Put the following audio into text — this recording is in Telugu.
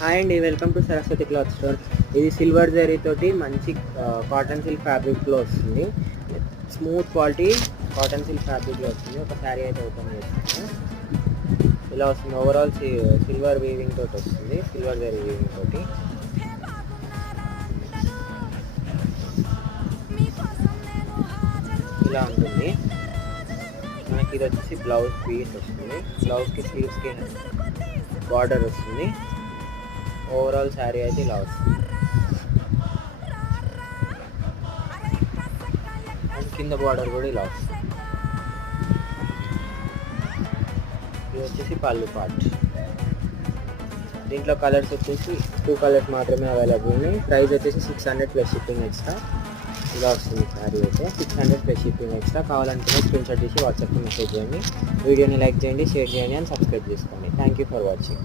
హాయ్ అండి, welcome to Saraswati cloth store. ఇది సిల్వర్ జరీ తోటి మంచి కాటన్ సిల్క్ ఫ్యాబ్రిక్లో వస్తుంది. స్మూత్ క్వాలిటీ కాటన్ సిల్క్ ఫ్యాబ్రిక్లో వస్తుంది. ఒక శారీ అయితే ఓపెన్ చేస్తాను. ఇలా వస్తుంది. ఓవరాల్ సిల్వర్ వీవింగ్ తోటి వస్తుంది. సిల్వర్ జరీ వీవింగ్ తోటి ఇలా ఉంటుంది. మనకి ఇది వచ్చేసి బ్లౌజ్ పీస్ వస్తుంది. బ్లౌజ్కి స్లీవ్స్కి బార్డర్ వస్తుంది. ఓవరాల్ శారీ అయితే ఇలా వస్తుంది. అండ్ కింద బార్డర్ కూడా ఇలా వస్తుంది. ఇది వచ్చేసి పళ్ళు పార్ట్. దీంట్లో కలర్స్ వచ్చేసి 2 కలర్స్ మాత్రమే అవైలబుల్ ఉన్నాయి. ప్రైస్ వచ్చేసి 600 ప్లస్ షిప్పింగ్ ఎక్స్ట్రా. ఇలా వస్తుంది శారీ అయితే 600 ప్లస్ షిప్పింగ్ ఎక్స్ట్రా. కావాలనుకున్న స్క్రీన్షాట్ తీసి వాట్సాప్కి మెసేజ్ చేయండి. వీడియోని లైక్ చేయండి, షేర్ చేయండి అండ్ సబ్స్క్రైబ్ చేసుకోండి. Thank you for watching.